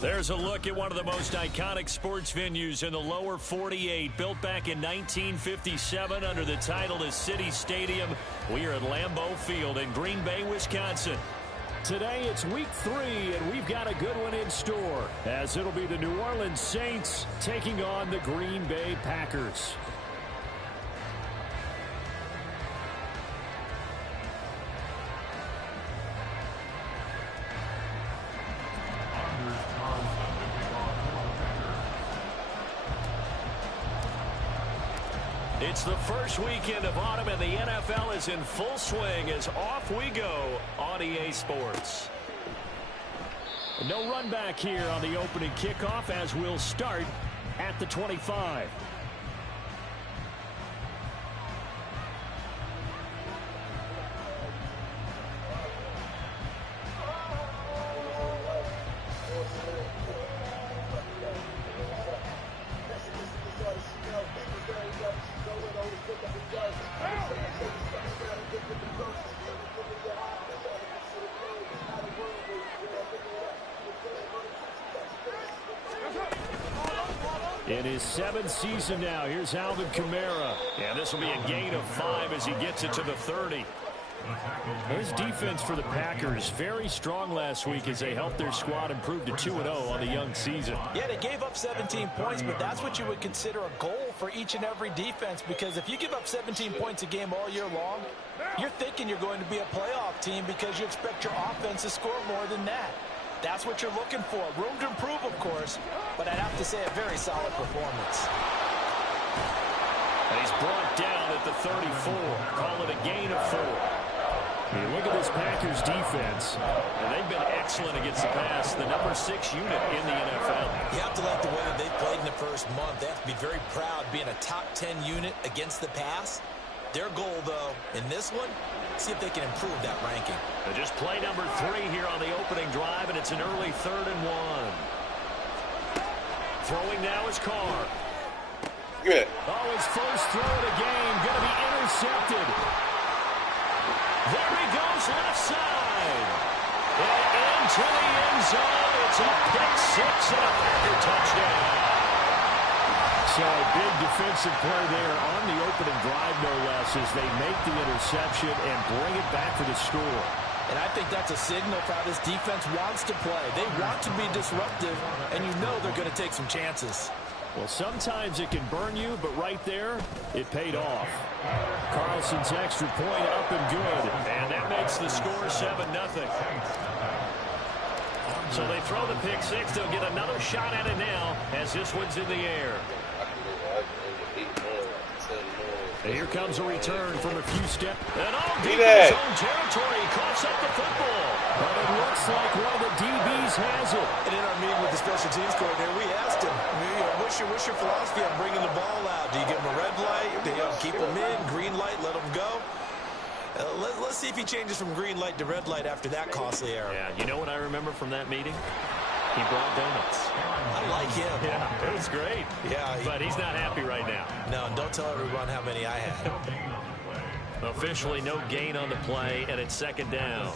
There's a look at one of the most iconic sports venues in the lower 48, built back in 1957 under the title of City Stadium. We are at Lambeau Field in Green Bay, Wisconsin. Today it's week 3, and we've got a good one in store, as it'll be the New Orleans Saints taking on the Green Bay Packers. It's the first weekend of autumn, and the NFL is in full swing as off we go on EA Sports. No run back here on the opening kickoff as we'll start at the 25. In his 7th season now, here's Alvin Kamara. And this will be a gain of 5 as he gets it to the 30. His defense for the Packers, very strong last week as they helped their squad improve to 2-0 on the young season. Yeah, they gave up 17 points, but that's what you would consider a goal for each and every defense, because if you give up 17 points a game all year long, you're thinking you're going to be a playoff team because you expect your offense to score more than that. That's what you're looking for. Room to improve, of course, but I'd have to say a very solid performance. And he's brought down at the 34. Call it a gain of 4. I mean, look at this Packers defense. And they've been excellent against the pass, the number 6 unit in the NFL. You have to like the way that they've played in the first month. They have to be very proud being a top 10 unit against the pass. Their goal, though, in this one, see if they can improve that ranking. And just play number 3 here on the opening drive, and it's an early 3rd and 1. Throwing now is Carr. Good. Oh, his first throw of the game, going to be intercepted. There he goes, left side. And into the end zone. It's a pick 6 and a Packer touchdown. So a big defensive play there on the opening drive, no less, as they make the interception and bring it back for the score. And I think that's a signal for how this defense wants to play. They want to be disruptive, and you know they're going to take some chances. Well, sometimes it can burn you, but right there, it paid off. Carlson's extra point up and good. And that makes the score 7-0. So they throw the pick 6. They'll get another shot at it now as this one's in the air. And here comes a return from a few steps. And deep in his own territory, he coughs up the football. But it looks like one of the DBs has it. And in our meeting with the special teams coordinator, we asked him, what's your philosophy on bringing the ball out? Do you give him a red light? Do you keep him in? Green light, let him go? Let's see if he changes from green light to red light after that costly error. Yeah, you know what I remember from that meeting? He brought donuts. I like him. Yeah, it was great. Yeah, but he's not happy right now. No, and don't tell everyone how many I had. Officially no gain on the play, and it's 2nd down.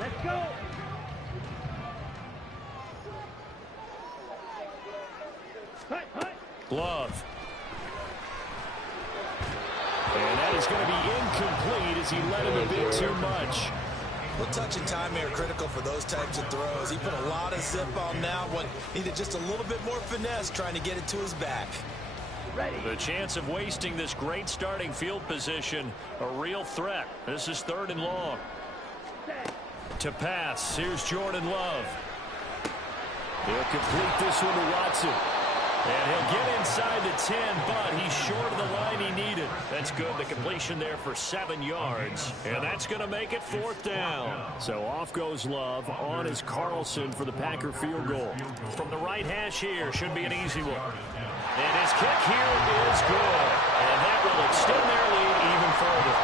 Let's go. Glove. And that is going to be incomplete as he let him a bit too much. Well, touch and time are critical for those types of throws. He put a lot of zip on that one. Needed just a little bit more finesse trying to get it to his back. The chance of wasting this great starting field position, a real threat. This is 3rd and long. To pass, here's Jordan Love. He'll complete this one to Watson. And he'll get inside the 10, but he's short of the line he needed. That's good. The completion there for 7 yards. And that's going to make it 4th down. So off goes Love. On is Carlson for the Packer field goal. From the right hash here, should be an easy one. And his kick here is good. And that will extend their lead even further.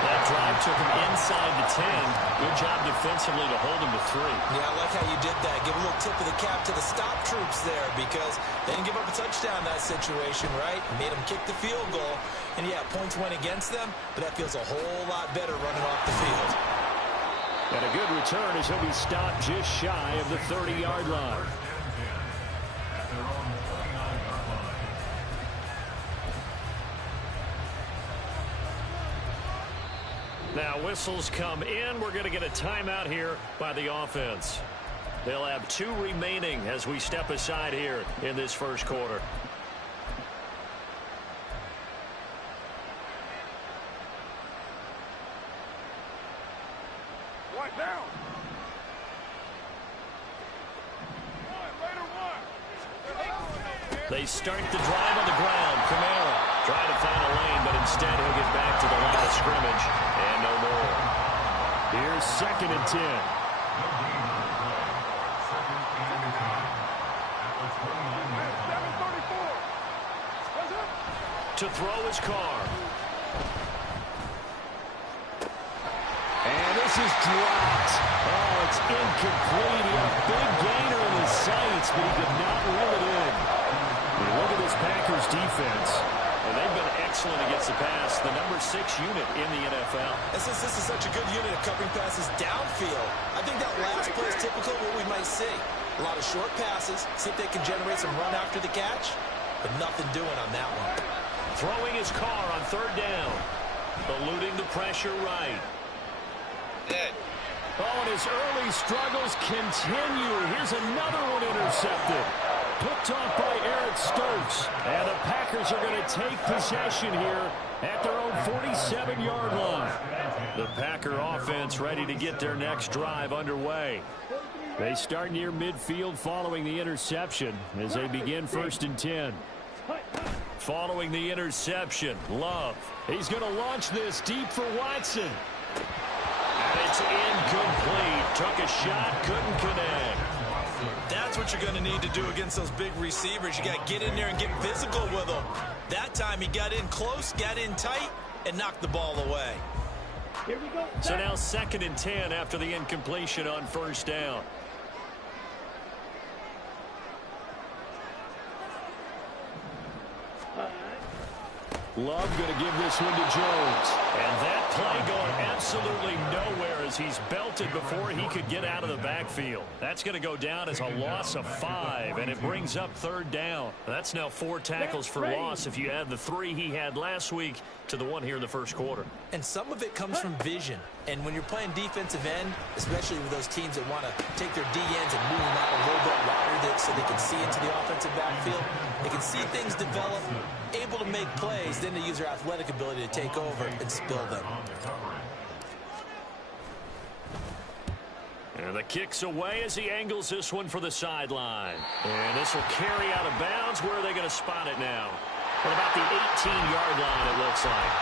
That drive took him inside the and 10. Good job defensively to hold him to 3. Yeah, I like how you did that. Give a little tip of the cap to the stop troops there because they didn't give up a touchdown in that situation, right? Made them kick the field goal. And, yeah, points went against them, but that feels a whole lot better running off the field. And a good return as he'll be stopped just shy of the 30-yard line. Now whistles come in. We're going to get a timeout here by the offense. They'll have 2 remaining as we step aside here in this first quarter. Down. They start the drive on the ground. Kamara trying to find a lane, but instead he'll get back to the line of scrimmage and no more. Here's 2nd and 10. To throw his car. And this is dropped. Oh, it's incomplete. He had a big gainer in his sights, but he did not reel it in. And look at this Packers defense. And they've been excellent against the pass. The number 6 unit in the NFL. And since this is such a good unit of covering passes downfield, I think that last play is typical of what we might see. A lot of short passes, see if they can generate some run after the catch, but nothing doing on that one. Throwing his car on 3rd down. Eluding the pressure right. Oh, and his early struggles continue. Here's another one intercepted. Picked off by Eric Stokes. And the Packers are going to take possession here at their own 47-yard line. The Packer offense ready to get their next drive underway. They start near midfield following the interception as they begin 1st and 10. Following the interception, Love. He's going to launch this deep for Watson. And it's incomplete. Took a shot, couldn't connect. That's what you're going to need to do against those big receivers. You got to get in there and get physical with them. That time he got in close, got in tight, and knocked the ball away. Here we go. So now 2nd and 10 after the incompletion on 1st down. Love going to give this one to Jones. And that play going absolutely nowhere as he's belted before he could get out of the backfield. That's going to go down as a loss of 5, and it brings up 3rd down. That's now 4 tackles for loss if you add the 3 he had last week to the 1 here in the first quarter. And some of it comes from vision. And when you're playing defensive end, especially with those teams that want to take their DNs and move them out a little bit wider so they can see into the offensive backfield, they can see things develop, able to make plays, then they use their athletic ability to take over and spill them. And the kick's away as he angles this one for the sideline. And this will carry out of bounds. Where are they going to spot it now? At about the 18-yard line, it looks like.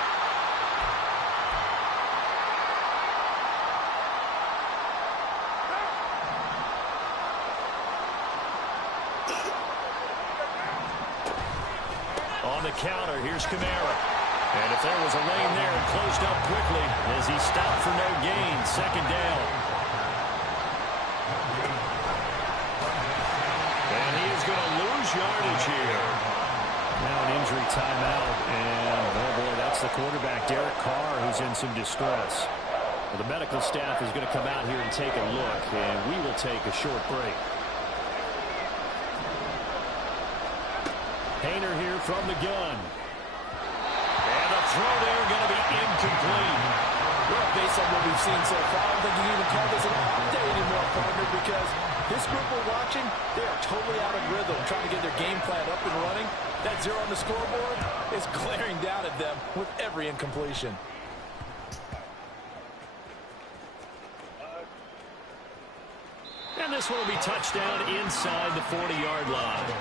On the counter, here's Kamara. And if there was a lane there, it closed up quickly as he stopped for no gain. 2nd down. And he is going to lose yardage here. Now an injury timeout. And, oh boy, that's the quarterback, Derek Carr, who's in some distress. Well, the medical staff is going to come out here and take a look, and we will take a short break. Hayner here from the gun. And the throw there going to be incomplete. Well, based on what we've seen so far, I don't think you can even call this an off day anymore, partner, because this group we're watching, they are totally out of rhythm, trying to get their game plan up and running. That 0 on the scoreboard is glaring down at them with every incompletion. And this one will be touchdown inside the 40-yard line.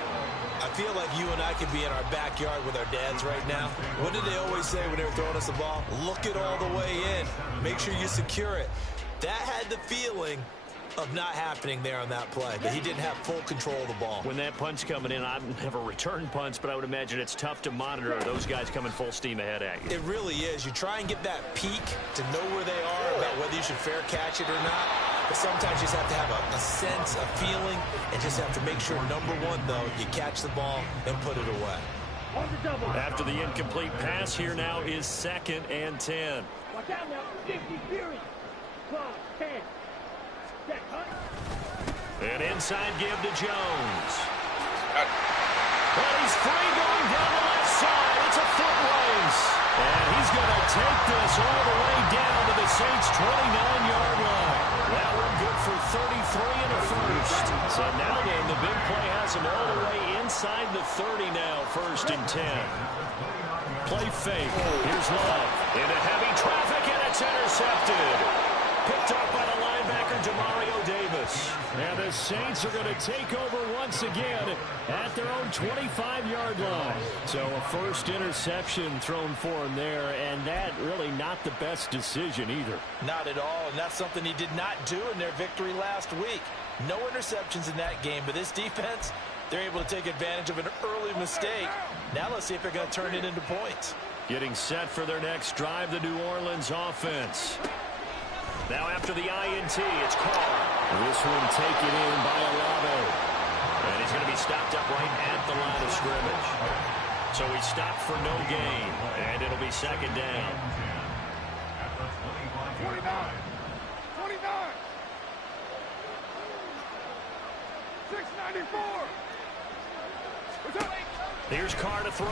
I feel like you and I could be in our backyard with our dads right now. What did they always say when they were throwing us the ball? Look it all the way in. Make sure you secure it. That had the feeling of not happening there on that play, that he didn't have full control of the ball. When that punch coming in, I've never returned punch, but I would imagine it's tough to monitor those guys coming full steam ahead at you. It really is. You try and get that peek to know where they are, about whether you should fair catch it or not. But sometimes you just have to have a sense, a feeling, and just have to make sure, number one, though, you catch the ball and put it away. After the incomplete pass, here now is 2nd and 10. Watch out now. 50 Fury. 12, 10. An inside give to Jones. Well, he's free going down the left side. It's a foot race. And he's going to take this all the way down to the Saints' 29-yard line. That one good for 33 and a first. So now then, the big play has him all the way inside the 30 now, 1st and 10. Play fake. Here's Love. Into heavy traffic, and it's intercepted. Picked up by the linebacker, Demario Davis. And the Saints are going to take over once again at their own 25-yard line. So a first interception thrown for him there, and that really not the best decision either. Not at all, and that's something he did not do in their victory last week. No interceptions in that game, but this defense, they're able to take advantage of an early mistake. Now let's see if they're going to turn it into points. Getting set for their next drive, the New Orleans offense. Now after the INT, it's Carr. This one taken in by Olave. And he's going to be stopped up right at the line of scrimmage. So he stopped for no gain, and it'll be 2nd down. 29. 29. 694. Here's Carr to throw.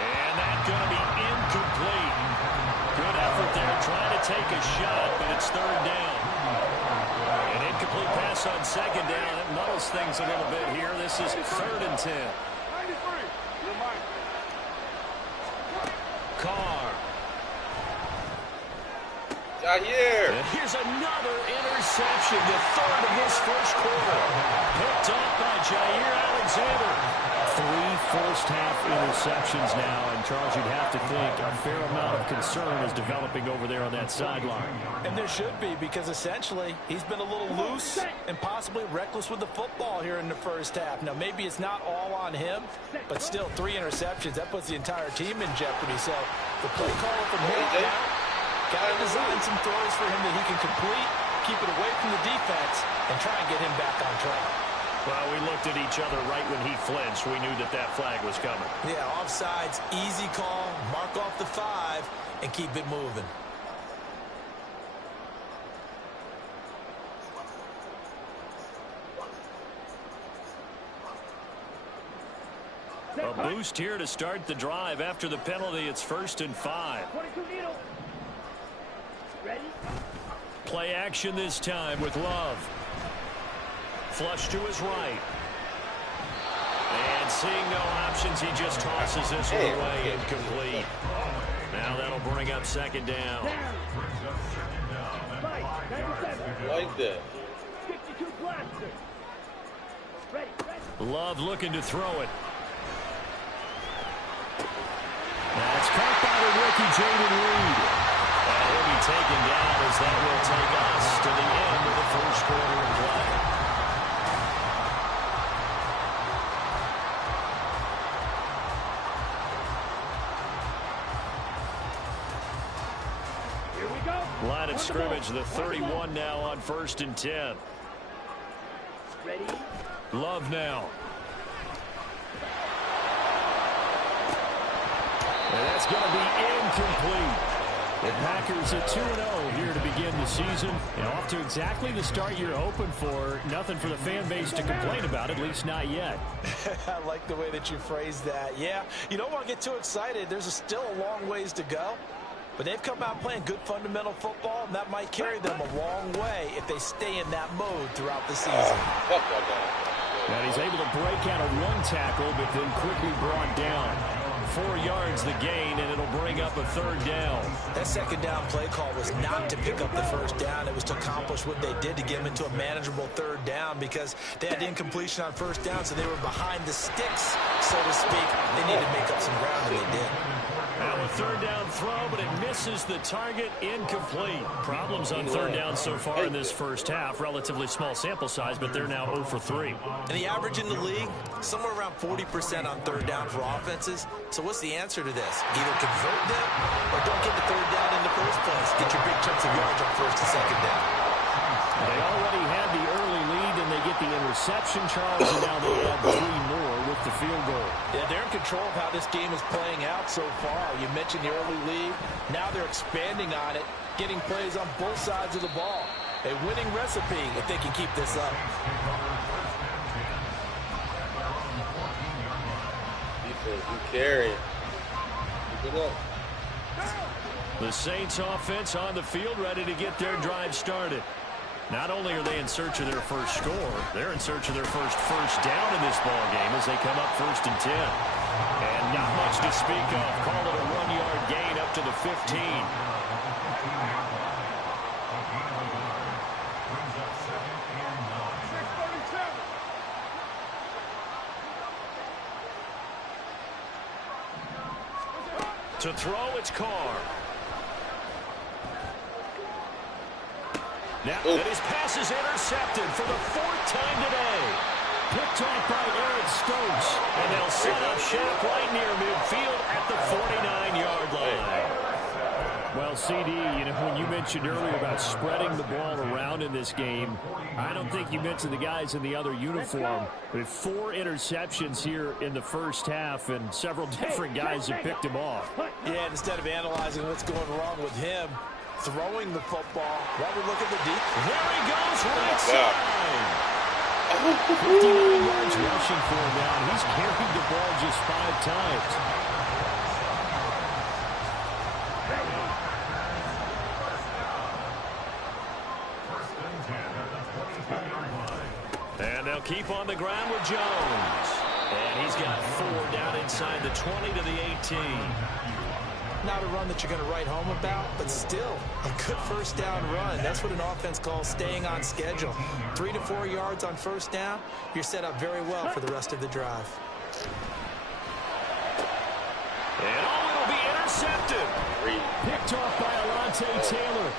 And that's going to be incomplete. Good effort there, trying to take a shot, but it's 3rd down. An incomplete pass on 2nd down. That muddles things a little bit here. This is 3rd and 10. 93. You're mine. Carr. Out here. And here's another interception, the 3rd of this first quarter. Picked up by Jair Alexander. 3 first-half interceptions now, and Charles, you'd have to think a fair amount of concern is developing over there on that sideline. And there should be, because essentially he's been a little loose and possibly reckless with the football here in the first half. Now, maybe it's not all on him, but still 3 interceptions. That puts the entire team in jeopardy. So the play caller from here on out got to design some throws for him that he can complete, keep it away from the defense, and try and get him back on track. Well, we looked at each other right when he flinched. We knew that that flag was coming. Yeah, offsides, easy call, mark off the 5, and keep it moving. A boost here to start the drive. After the penalty, it's 1st and 5. 22 needle. Ready? Play action this time with Love. Flush to his right. And seeing no options, he just tosses this one away, incomplete. Now that'll bring up 2nd down. Right, 97. Like that. 52 blaster. Ready, ready. Love looking to throw it. That's caught by the rookie, Jaden Reed. And he'll be taken down as that will take us to the end of the first quarter of play. Line of scrimmage, the 31 now on 1st and 10. Ready? Love now. And that's going to be incomplete. The Packers at 2-0 here to begin the season. And off to exactly the start you're hoping for. Nothing for the fan base to complain about, at least not yet. I like the way that you phrased that. Yeah, you don't want to get too excited. There's still a long ways to go. But they've come out playing good fundamental football, and that might carry them a long way if they stay in that mode throughout the season. And he's able to break out of 1 tackle, but then quickly brought down. 4 yards the gain, and it'll bring up a 3rd down. That 2nd down play call was not to pick up the 1st down. It was to accomplish what they did to get them into a manageable 3rd down, because they had incompletion on 1st down, so they were behind the sticks, so to speak. They needed to make up some ground, and they did. Now a third down throw, but it misses the target, incomplete. Problems on third down so far in this first half. Relatively small sample size, but they're now 0 for 3. And the average in the league, somewhere around 40% on third down for offenses. So what's the answer to this? Either convert them or don't get the third down in the first place. Get your big chunks of yards on first and second down. They already had the early lead, and they get the interception, Charles, and now they add 3 more with the field goal. Yeah, they're in control of how this game is playing out so far. You mentioned the early lead. Now they're expanding on it, getting plays on both sides of the ball. A winning recipe if they can keep this up. Defense, you carry. Keep it up. The Saints offense on the field, ready to get their drive started. Not only are they in search of their first score, they're in search of their first down in this ball game as they come up 1st and 10. And not much to speak of. Call it a 1-yard gain up to the 15. To throw, it's Carr. Now, and his pass is intercepted for the 4th time today. Picked off by Eric Stokes. And they'll set up shop right near midfield at the 49-yard line. Well, CD, you know, when you mentioned earlier about spreading the ball around in this game, I don't think you mentioned the guys in the other uniform. With 4 interceptions here in the first half, and several different guys have picked him off. Yeah, instead of analyzing what's going wrong with him, throwing the football, while we look at the deep. There he goes, right side. 59 yards rushing for him now. He's carried the ball just 5 times. And they'll keep on the ground with Jones. And he's got 4 down inside the 20 to the 18. Not a run that you're going to write home about, but still a good first down run. That's what an offense calls staying on schedule. 3 to 4 yards on first down, you're set up very well for the rest of the drive. And it'll be intercepted. Picked off by Alontae Taylor.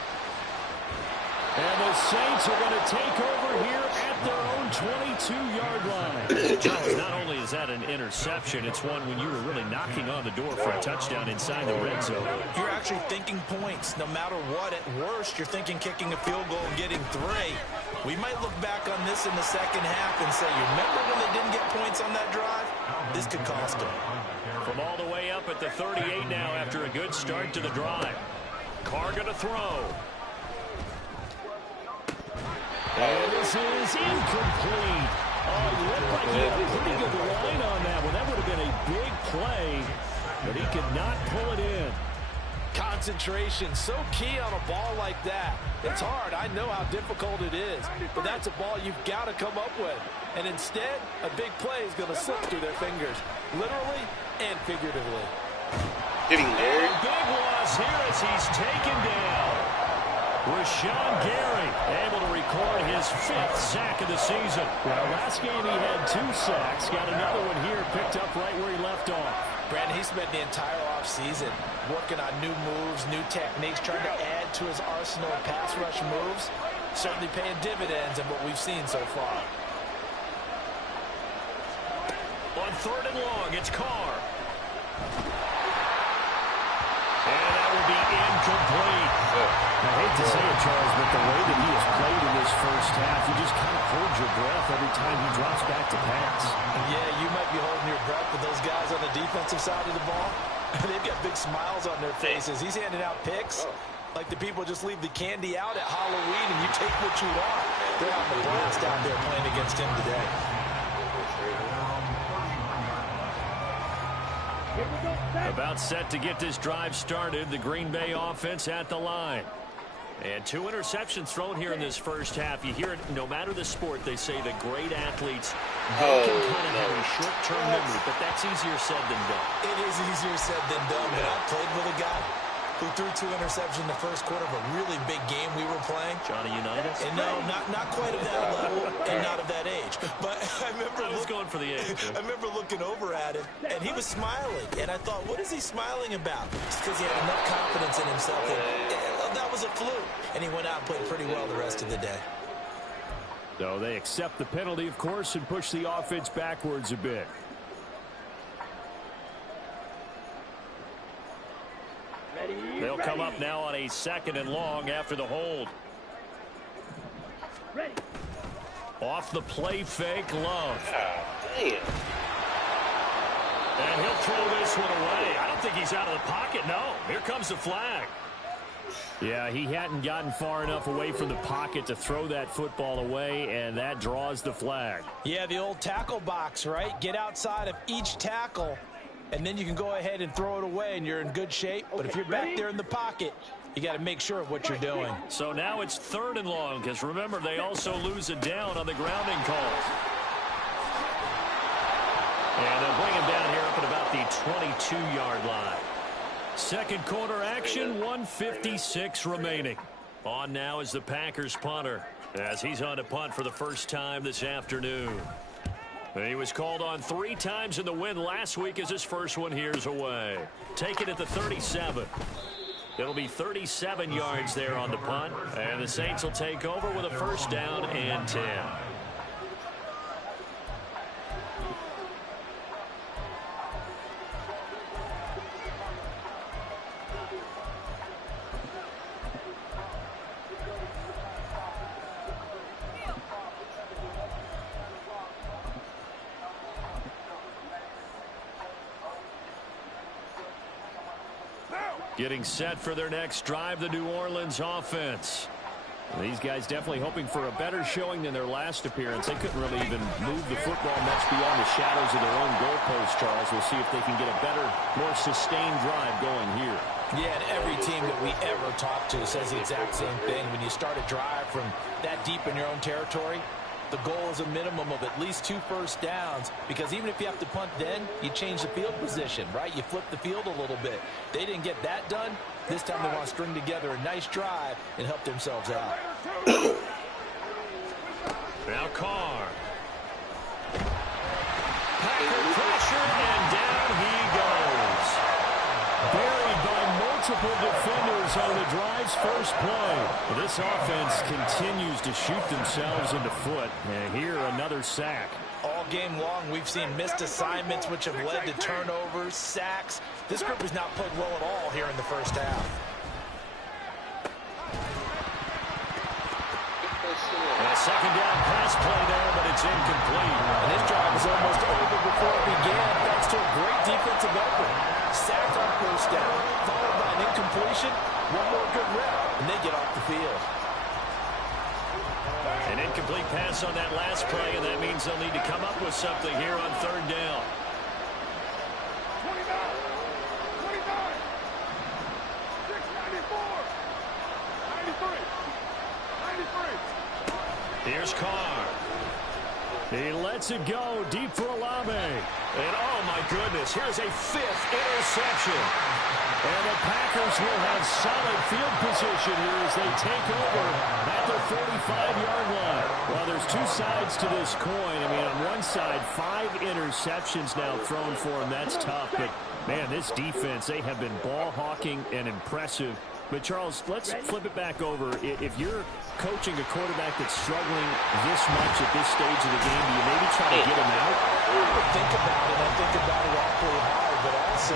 And the Saints are going to take over here at their own 22-yard line. Charles, not only is that an interception, it's one when you were really knocking on the door for a touchdown inside the red zone. You're actually thinking points. No matter what, at worst, you're thinking kicking a field goal and getting 3. We might look back on this in the second half and say, you remember when they didn't get points on that drive? This could cost them. From all the way up at the 38 now after a good start to the drive. Carr going to throw. And this is incomplete. Oh, he looked like he had a pretty good line on that one. That would have been a big play, but he could not pull it in. Concentration, so key on a ball like that. It's hard. I know how difficult it is, but that's a ball you've got to come up with. And instead, a big play is going to slip through their fingers, literally and figuratively. Getting there. Big loss here as he's taken down. Rashawn Gary able to record his 5th sack of the season. Well, last game he had 2 sacks. Got another one here picked up right where he left off. Brandon, he spent the entire offseason working on new moves, new techniques, trying to add to his arsenal of pass rush moves. Certainly paying dividends in what we've seen so far. On 3rd and long, it's Carr. And that will be incomplete. I hate to say it, Charles, but the way that he has played in this first half, you just kind of hold your breath every time he drops back to pass. Yeah, you might be holding your breath, but those guys on the defensive side of the ball, they've got big smiles on their faces. He's handing out picks like the people just leave the candy out at Halloween and you take what you want. They're having a blast out there playing against him today. About set to get this drive started. The Green Bay offense at the line. And 2 interceptions thrown here in this first half. You hear it, no matter the sport, they say the great athletes can kind of have a short-term memory, but that's easier said than done. It is easier said than done, but I played with a guy who threw 2 interceptions in the first quarter of a really big game we were playing. Johnny Unitas? And no, not quite of that level and not of that age. But I was going for the age. I remember looking over at him, and he was smiling. And I thought, what is he smiling about? It's because he had enough confidence in himself that was a fluke. And he went out and played pretty well the rest of the day. So they accept the penalty, of course, and push the offense backwards a bit. They'll come up now on a 2nd and long after the hold. Ready. Off the play fake, Love. Damn. And he'll throw this one away. I don't think he's out of the pocket. No, here comes the flag. Yeah, he hadn't gotten far enough away from the pocket to throw that football away, and that draws the flag. Yeah, the old tackle box, right? Get outside of each tackle, and then you can go ahead and throw it away, and you're in good shape. But if you're back there in the pocket, you got to make sure of what you're doing. So now it's 3rd and long, because remember, they also lose a down on the grounding calls. And they'll bring him down here up at about the 22-yard line. Second quarter action, 1:56 remaining. On now is the Packers punter, as he's on to punt for the first time this afternoon. He was called on 3 times in the win last week as his first one here's away. Take it at the 37. It'll be 37 yards there on the punt, and the Saints will take over with a 1st down and 10. Getting set for their next drive, the New Orleans offense. These guys definitely hoping for a better showing than their last appearance. They couldn't really even move the football much beyond the shadows of their own goalpost, Charles. We'll see if they can get a better, more sustained drive going here. Yeah, and every team that we ever talk to says the exact same thing. When you start a drive from that deep in your own territory, the goal is a minimum of at least 2 first downs, because even if you have to punt then, you change the field position, right? You flip the field a little bit. They didn't get that done. This time they want to string together a nice drive and help themselves out. Now Carr. Packer pressure, and down he goes. Buried by multiple defenders on the drive's first play. This offense continues to shoot themselves in the foot. And here another sack. All game long, we've seen missed assignments, which have led to turnovers, sacks. This group has not played well at all here in the first half. And a 2nd down pass play there, but it's incomplete. And this drive was almost over before it began, thanks to a great defensive effort. Sacked on 1st down, followed by an incompletion, one more good rep, and they get off the field. An incomplete pass on that last play, and that means they'll need to come up with something here on 3rd down. 29, 694, 93, 93. Here's Carr. He lets it go deep for Olave. And oh my goodness, here's a 5th interception. And the Packers will have solid field position here as they take over at the 45-yard line. Well, there's 2 sides to this coin. I mean, on one side, 5 interceptions now thrown for him. That's tough. But, man, this defense, they have been ball hawking and impressive. But, Charles, let's flip it back over. If you're coaching a quarterback that's struggling this much at this stage of the game, do you maybe try to get him out? I think about it. I think about it awfully hard, but also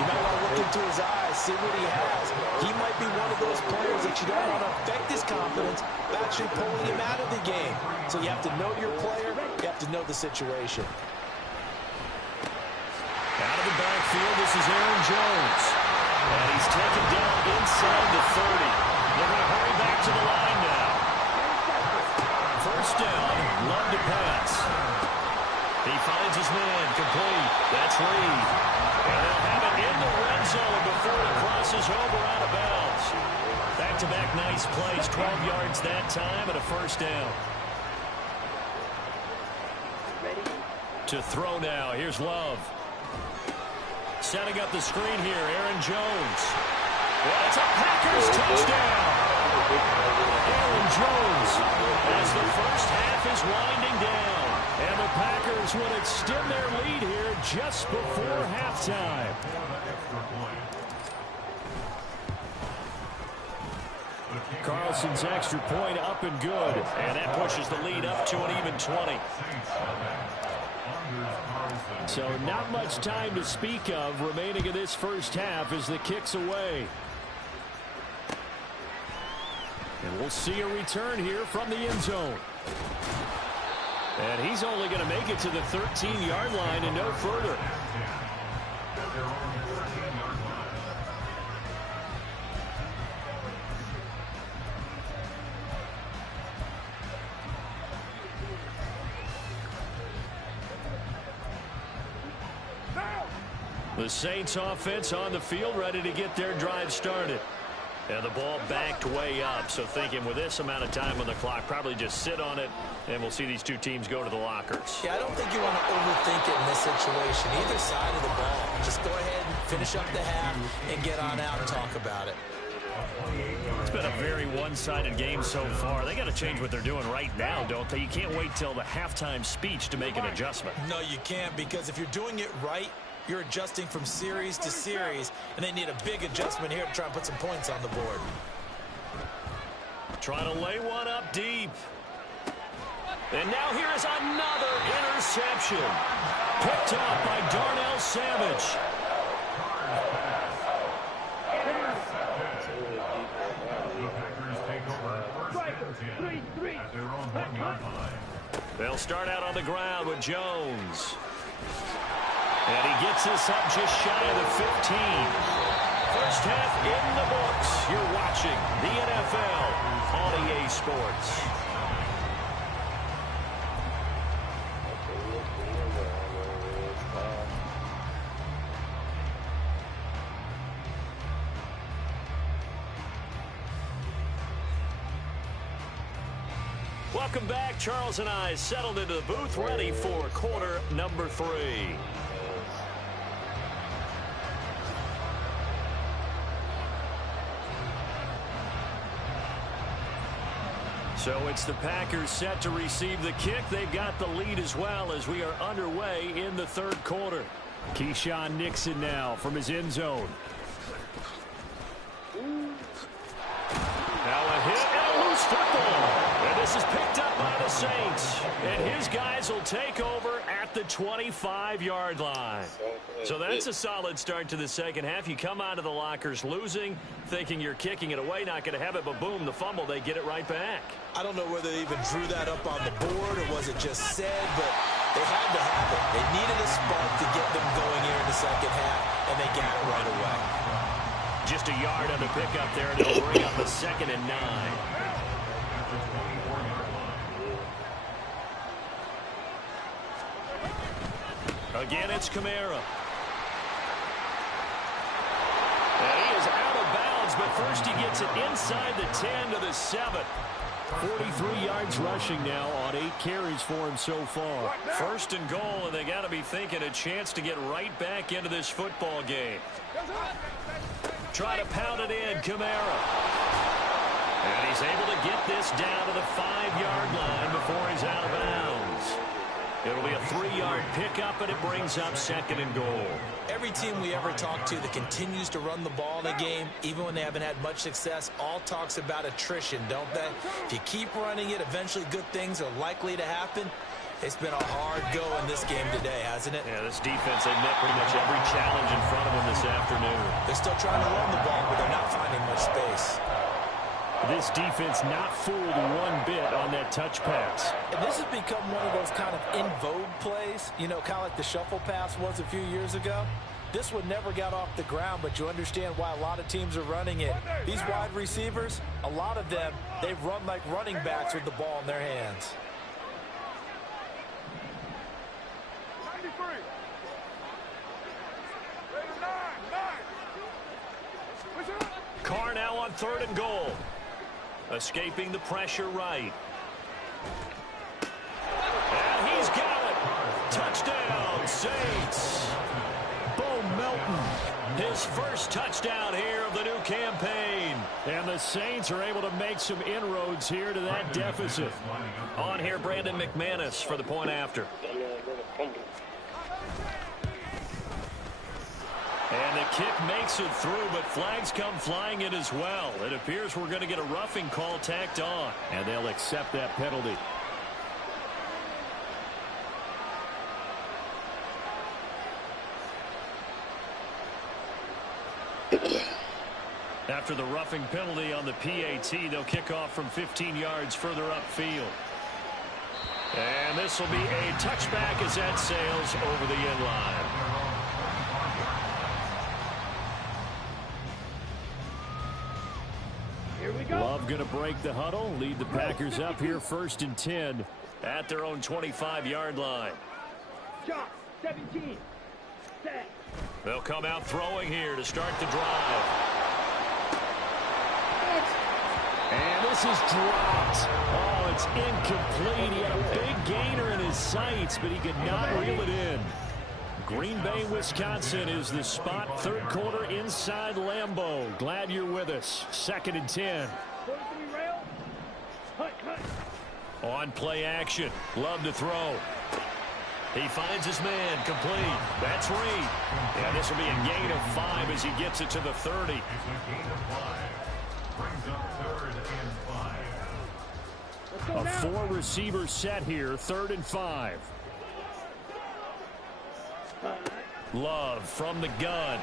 you might want to look into his eyes, see what he has. He might be one of those players that you don't want to affect his confidence by actually pulling him out of the game. So you have to know your player. You have to know the situation. Out of the backfield, this is Aaron Jones. And he's taken down inside the 30. They're going to hurry back to the line now. 1st down, Love to pass. He finds his man, complete. That's Reed. And they'll have it in the red zone before he crosses over out of bounds. Back-to-back nice plays, 12 yards that time, and a 1st down. To throw now, here's Love. Setting up the screen here, Aaron Jones. Well, it's a Packers touchdown. Aaron Jones as the first half is winding down. And the Packers will extend their lead here just before halftime. Carlson's extra point up and good. And that pushes the lead up to an even 20. So not much time to speak of remaining in this first half as the kick's away. And we'll see a return here from the end zone. And he's only going to make it to the 13-yard line and no further. The Saints offense on the field, ready to get their drive started. And the ball backed way up, so thinking with this amount of time on the clock, probably just sit on it, and we'll see these two teams go to the lockers. Yeah, I don't think you want to overthink it in this situation. Either side of the ball. Just go ahead and finish up the half and get on out and talk about it. It's been a very one-sided game so far. They got to change what they're doing right now, don't they? You can't wait till the halftime speech to make an adjustment. No, you can't, because if you're doing it right, you're adjusting from series to series, and they need a big adjustment here to try and put some points on the board. Trying to lay one up deep. And now here is another interception. Picked up by Darnell Savage. They'll start out on the ground with Jones. And he gets us up just shy of the 15. First half in the books. You're watching the NFL on EA Sports. Welcome back. Charles and I settled into the booth, ready for quarter number 3. So it's the Packers set to receive the kick. They've got the lead as well as we are underway in the third quarter. Keyshawn Nixon now from his end zone. Now a hit and a loose football. And this is picked up by the Saints. And his guys will take over at the 25-yard line. So that's a solid start to the second half. You come out of the lockers losing, thinking you're kicking it away, not going to have it, but boom, the fumble, they get it right back. I don't know whether they even drew that up on the board or was it just said, but they had to have it. They needed a spark to get them going here in the second half, and they got it right away. Just a yard on the pickup there, and it'll bring up a 2nd and 9. Again, it's Kamara. And he is out of bounds, but first he gets it inside the 10 to the 7. 43 yards rushing now on 8 carries for him so far. First and goal, and they got to be thinking a chance to get right back into this football game. Try to pound it in, Kamara. And he's able to get this down to the 5-yard line before he's out of bounds. It'll be a 3-yard pickup, and it brings up 2nd and goal. Every team we ever talk to that continues to run the ball in a game, even when they haven't had much success, all talks about attrition, don't they? If you keep running it, eventually good things are likely to happen. It's been a hard go in this game today, hasn't it? Yeah, this defense, they've met pretty much every challenge in front of them this afternoon. They're still trying to run the ball, but they're not finding much space. This defense not fooled one bit on that touch pass. And this has become one of those kind of in vogue plays, you know, kind of like the shuffle pass was a few years ago. This one never got off the ground, but you understand why a lot of teams are running it. These wide receivers, a lot of them, they run like running backs with the ball in their hands. Carr now on 3rd and goal. Escaping the pressure right. And he's got it. Touchdown, Saints. Bo Melton. His first touchdown here of the new campaign. And the Saints are able to make some inroads here to that deficit. On here, Brandon McManus for the point after. And the kick makes it through, but flags come flying in as well. It appears we're going to get a roughing call tacked on. And they'll accept that penalty. After the roughing penalty on the PAT, they'll kick off from 15 yards further upfield. And this will be a touchback as that sails over the end line. Here we go. Love going to break the huddle, lead the Packers up here 1st and 10 at their own 25-yard line. Shot, 17. Set. They'll come out throwing here to start the drive. And this is dropped. Oh, it's incomplete. He had a big gainer in his sights, but he could not reel it in. Green Bay, Wisconsin is the spot. 3rd quarter inside Lambeau. Glad you're with us. 2nd and 10. 43 rail. Hut, hut. On play action. Love to throw. He finds his man. Complete. That's Reed. Yeah, this will be a gain of 5 as he gets it to the 30. A 4-receiver set here. 3rd and 5. Love from the gun.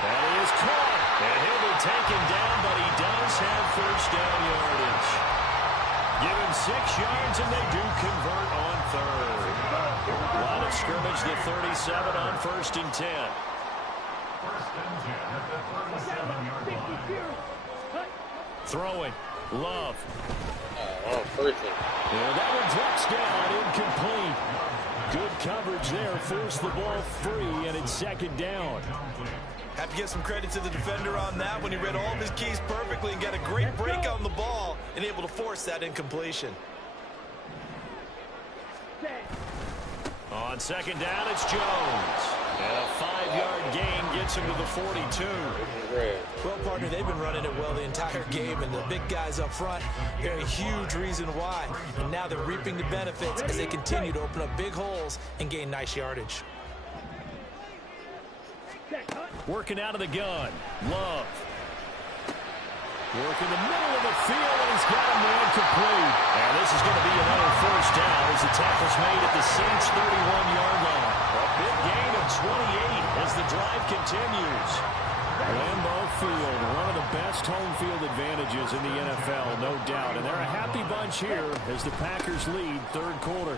That is caught. And he'll be taken down, but he does have 1st down yardage. Give him 6 yards, and they do convert on 3rd. Line of scrimmage, the 37 on 1st and 10. Throwing. Love. Yeah, that one drops down, incomplete. Good coverage there, forced the ball free, and it's 2nd down. Have to give some credit to the defender on that when he read all of his keys perfectly and got a great break on the ball and able to force that incompletion. On 2nd down, it's Jones. And a 5-yard gain gets him to the 42. Well, partner, they've been running it well the entire game, and the big guys up front, they're a huge reason why. And now they're reaping the benefits as they continue to open up big holes and gain nice yardage. Working out of the gun. Love. Working the middle of the field, and he's got a man complete. And this is going to be another 1st down as the tackle's made at the Saints' 31-yard line. A big gain of 28 as the drive continues. Lambeau Field, one of the best home field advantages in the NFL, no doubt. And they're a happy bunch here as the Packers lead 3rd quarter.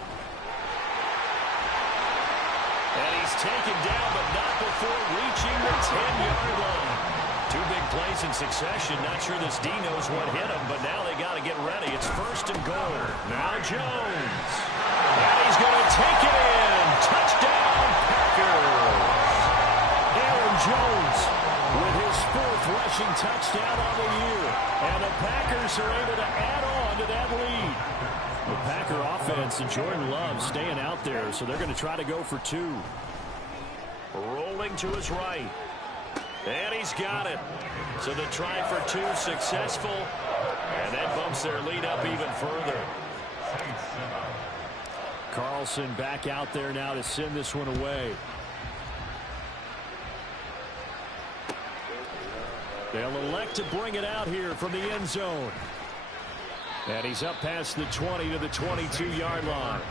And he's taken down, but not before reaching the 10-yard line. 2 big plays in succession. Not sure this D knows what hit him, but now they got to get ready. It's 1st and goal. Now Jones. And he's going to take it in. Touchdown, Packers. Aaron Jones with his 4th rushing touchdown on the year. And the Packers are able to add on to that lead. The Packer offense and Jordan Love staying out there, so they're going to try to go for 2. Rolling to his right. And he's got it. So the try for 2 successful. And that bumps their lead up even further. Carlson back out there now to send this one away. They'll elect to bring it out here from the end zone. And he's up past the 20 to the 22-yard line.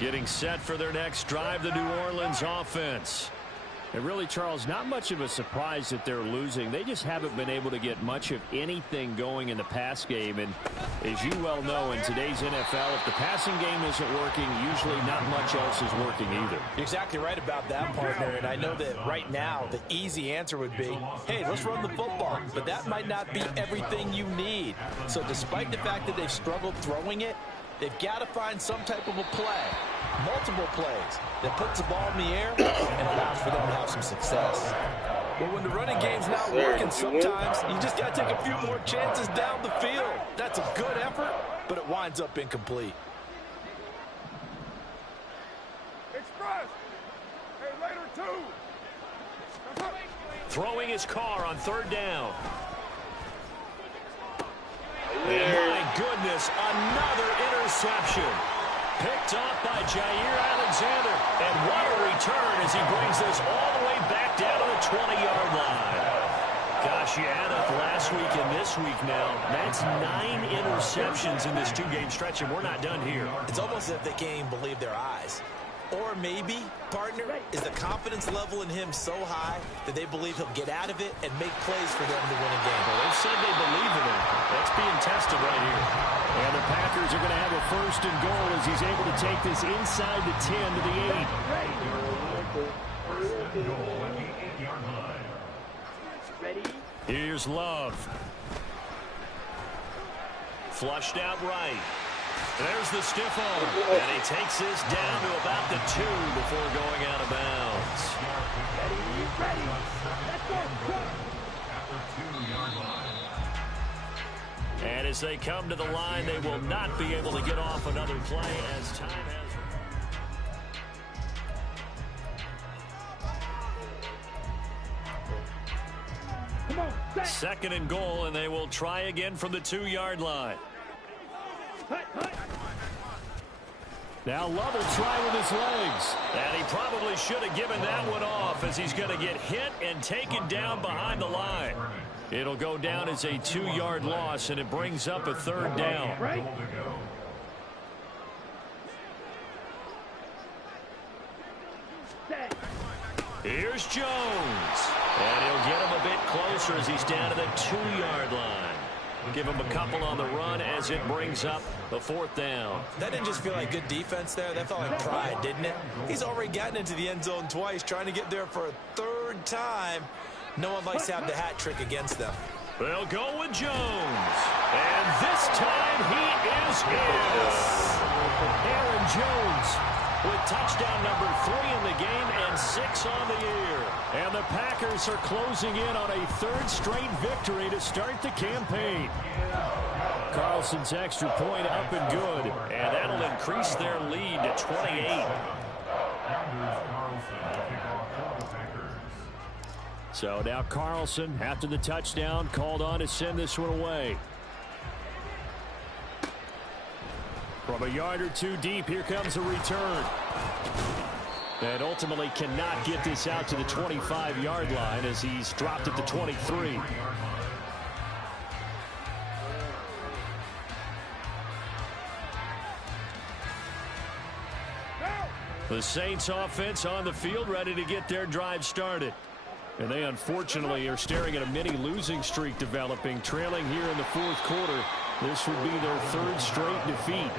Getting set for their next drive, the New Orleans offense. And really, Charles, not much of a surprise that they're losing. They just haven't been able to get much of anything going in the pass game. And as you well know, in today's NFL, if the passing game isn't working, usually not much else is working either. You're exactly right about that, partner. And I know that right now, the easy answer would be, hey, let's run the football. But that might not be everything you need. So despite the fact that they've struggled throwing it, they've got to find some type of a play, multiple plays, that puts the ball in the air and allows for them to have some success. Well, when the running game's not working, sometimes you just got to take a few more chances down the field. That's a good effort, but it winds up incomplete. Express. Hey, Raider 2. Throwing his car on third down. And my goodness, another interception. Picked off by Jair Alexander. And what a return as he brings this all the way back down to the 20-yard line. Gosh, you add up last week and this week now. That's 9 interceptions in this 2-game stretch, and we're not done here. It's almost as if they can't even believe their eyes. Or maybe, partner, is the confidence level in him so high that they believe he'll get out of it and make plays for them to win a game. Well, they've said they believe in him. That's being tested right here. And the Packers are going to have a 1st and goal as he's able to take this inside the 10 to the 8. Ready? Here's Love. Flushed out right. There's the stiff arm. And he takes this down to about the 2 before going out of bounds. Ready. Let's go. And as they come to the line, they will not be able to get off another play as time has... Come on. 2nd and goal, and they will try again from the 2-yard line. Now Love will try with his legs. And he probably should have given that one off as he's going to get hit and taken down behind the line. It'll go down as a 2-yard loss, and it brings up a 3rd down. Right. Here's Jones. And he'll get him a bit closer as he's down to the 2-yard line. Give him a couple on the run as it brings up the 4th down. That didn't just feel like good defense there. That felt like pride, didn't it? He's already gotten into the end zone twice, trying to get there for a 3rd time. No one likes to have the hat trick against them. They'll go with Jones. And this time he is in. Aaron Jones with touchdown number 3 in the game and 6 on the year. And the Packers are closing in on a 3rd straight victory to start the campaign. Carlson's extra point up and good. And that'll increase their lead to 28. So now Carlson, after the touchdown, called on to send this one away. From a yard or 2 deep, here comes a return. And ultimately cannot get this out to the 25-yard line as he's dropped at the 23. The Saints offense on the field ready to get their drive started. And they unfortunately are staring at a mini losing streak developing, trailing here in the 4th quarter. This would be their 3rd straight defeat.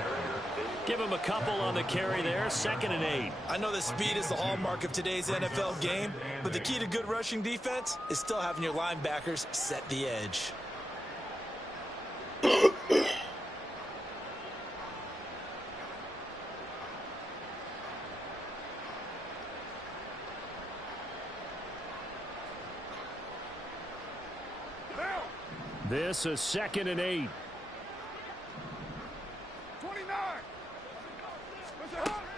Give him a couple on the carry there, 2nd and 8. I know that speed is the hallmark of today's NFL game, but the key to good rushing defense is still having your linebackers set the edge. This is 2nd and 8. 29.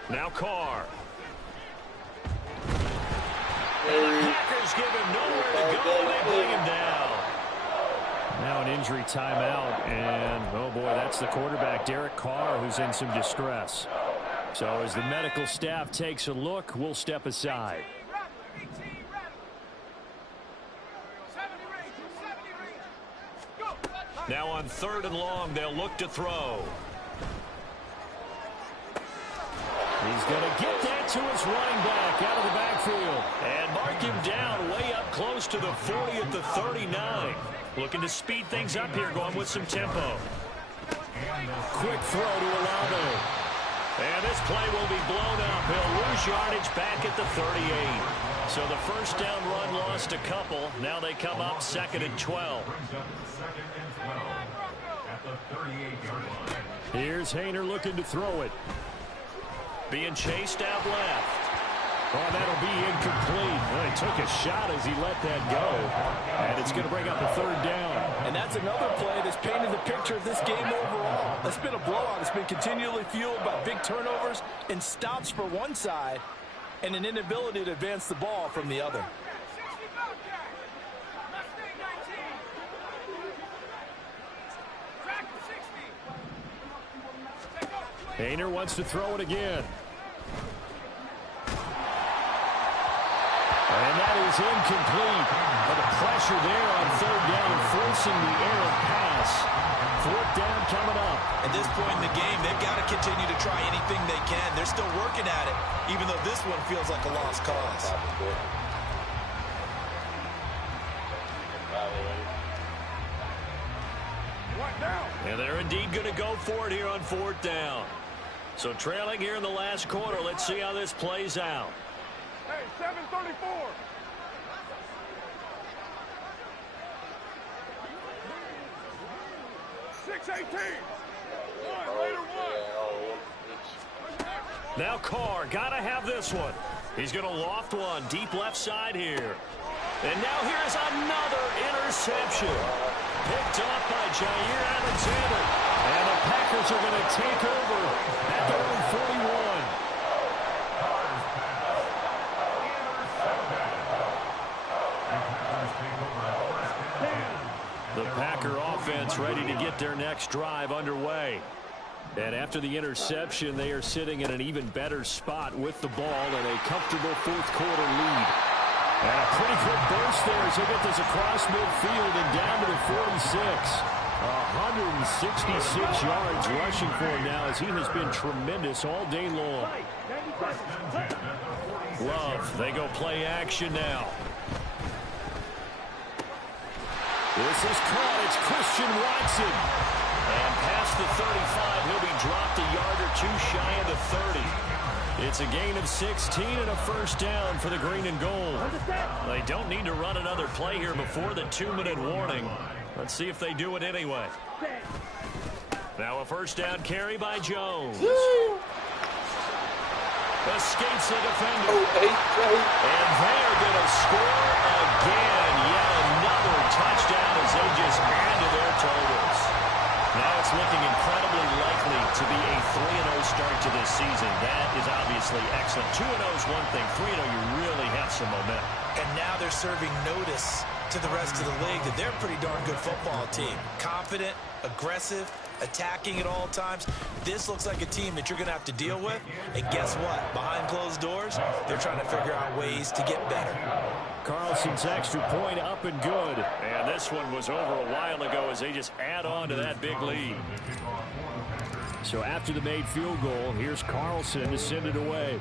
Now Carr. And the Packers give him nowhere to go, and they bring him down. Now an injury timeout, and oh boy, that's the quarterback, Derek Carr, who's in some distress. So as the medical staff takes a look, we'll step aside. Now on 3rd and long, they'll look to throw. He's going to get that to his running back out of the backfield. And mark him down way up close to the 40 at the 39. Looking to speed things up here, going with some tempo. Quick throw to Olave. And this play will be blown up. He'll lose yardage back at the 38. So the 1st down run lost a couple. Now they come up 2nd and 12. Here's Hayner looking to throw it. Being chased out left. Oh, that'll be incomplete. Well, he took a shot as he let that go. And it's going to bring up a third down. And that's another play that's painted the picture of this game overall. It's been a blowout. It's been continually fueled by big turnovers and stops for one side and an inability to advance the ball from the other. Hayner wants to throw it again. And that is incomplete. But the pressure there on third down, forcing the errant pass. Fourth down coming up. At this point in the game, they've got to continue to try anything they can. They're still working at it, even though this one feels like a lost cause. And they're indeed going to go for it here on fourth down. So trailing here in the last quarter. Let's see how this plays out. Hey, 7:34. Now Carr, gotta have this one. He's going to loft one deep left side here. And now here's another interception. Picked up by Jair Alexander. And the Packers are going to take over at their own 41. The Packer offense ready to get their next drive underway. And after the interception, they are sitting in an even better spot with the ball and a comfortable fourth quarter lead. And a pretty good burst there as they get this across midfield and down to the 46. 166 yards rushing for him now as he has been tremendous all day long. Love, they go play action now. This is caught. It's Christian Watson. And past the 35, he'll be dropped a yard or two shy of the 30. It's a gain of 16 and a first down for the green and gold. They don't need to run another play here before the 2-minute warning. Let's see if they do it anyway. Now a first down carry by Jones. Escapes the defender. And they're going to score again. Yet another touchdown as they just add to their totals. Now it's looking incredibly likely to be a 3-0 start to this season. That is obviously excellent. 2-0 is one thing. 3-0, you really have some momentum. And now they're serving notice to the rest of the league that they're a pretty darn good football team. Confident, aggressive, attacking at all times. This looks like a team that you're going to have to deal with. And guess what? Behind closed doors, they're trying to figure out ways to get better. Carlson's extra point up and good. And this one was over a while ago as they just add on to that big lead. So after the made field goal, here's Carlson to send it away.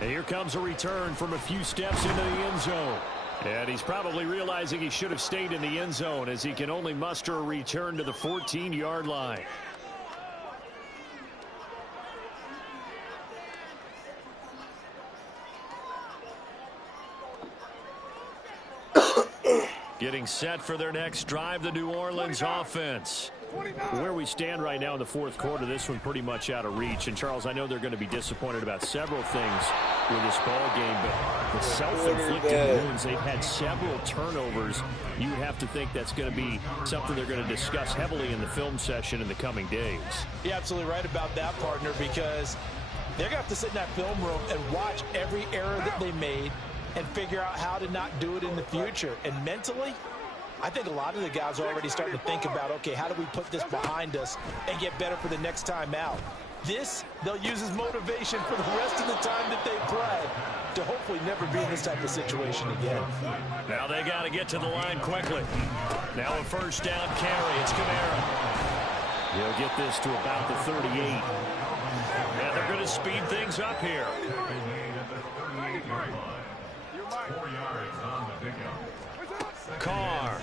And here comes a return from a few steps into the end zone. And he's probably realizing he should have stayed in the end zone as he can only muster a return to the 14-yard line. Getting set for their next drive, the New Orleans offense. Where we stand right now in the fourth quarter, this one pretty much out of reach. And, Charles, I know they're going to be disappointed about several things with this ball game, but the self-inflicted wounds, they've had several turnovers. You would have to think that's going to be something they're going to discuss heavily in the film session in the coming days. You're absolutely right about that, partner, because they're going to have to sit in that film room and watch every error that they made and figure out how to not do it in the future. And mentally, I think a lot of the guys are already starting to think about, okay, how do we put this behind us and get better for the next time out? This, they'll use as motivation for the rest of the time that they play to hopefully never be in this type of situation again. Now they got to get to the line quickly. Now a first down carry. It's Kamara. He'll get this to about the 38. And they're going to speed things up here. 4 yards on the pickup. Carr.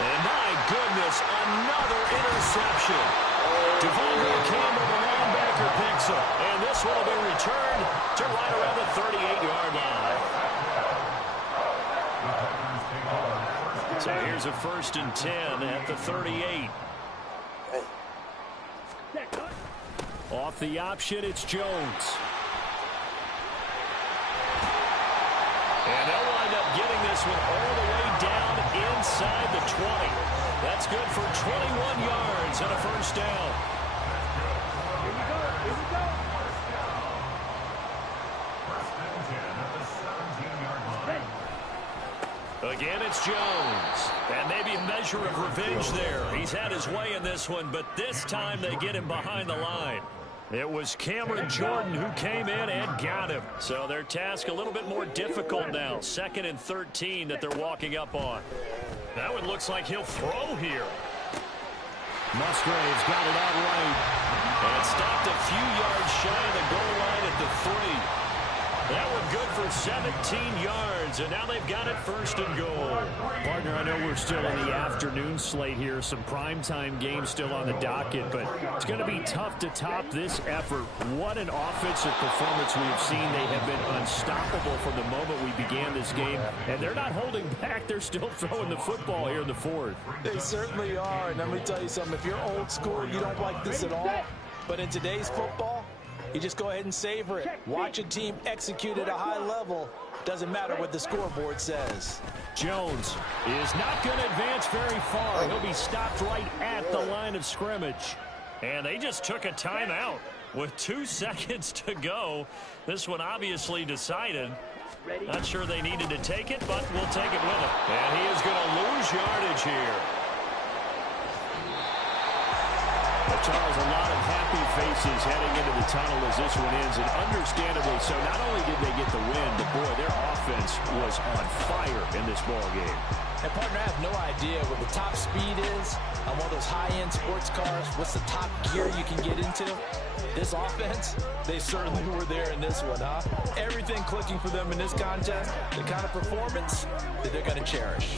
And my goodness, another interception. Devondre Campbell, the linebacker, picks up. And this one will be returned to right around the 38-yard line. So here's a 1st and 10 at the 38. Off the option, it's Jones. And they'll wind up getting this one all the way down inside the 20. That's good for 21 yards and a first down. Here we go. Here we go. Again, it's Jones. And maybe a measure of revenge there. He's had his way in this one, but this time they get him behind the line. It was Cameron Jordan who came in and got him. So their task a little bit more difficult now. 2nd and 13 that they're walking up on. That one looks like he'll throw here. Musgrave's got it out right. And stopped a few yards shy of the goal line at the 3. That one good for 17 yards, and now they've got it 1st and goal. Partner, I know we're still in the afternoon slate here. Some primetime games still on the docket, but it's going to be tough to top this effort. What an offensive performance we have seen. They have been unstoppable from the moment we began this game, and they're not holding back. They're still throwing the football here in the 4th. They certainly are, and let me tell you something. If you're old school, you don't like this at all, but in today's football, you just go ahead and savor it. Watch a team execute at a high level. Doesn't matter what the scoreboard says. Jones is not going to advance very far. He'll be stopped right at the line of scrimmage. And they just took a timeout with 2 seconds to go. This one obviously decided. Not sure they needed to take it, but we'll take it with them. And he is going to lose yardage here. Charles, a lot of happy faces heading into the tunnel as this one ends, and understandably so. Not only did they get the win, but boy, their offense was on fire in this ball game. And partner, I have no idea what the top speed is on one of those high-end sports cars. What's the top gear you can get into? This offense, they certainly were there in this one, huh? Everything clicking for them in this contest, the kind of performance that they're going to cherish.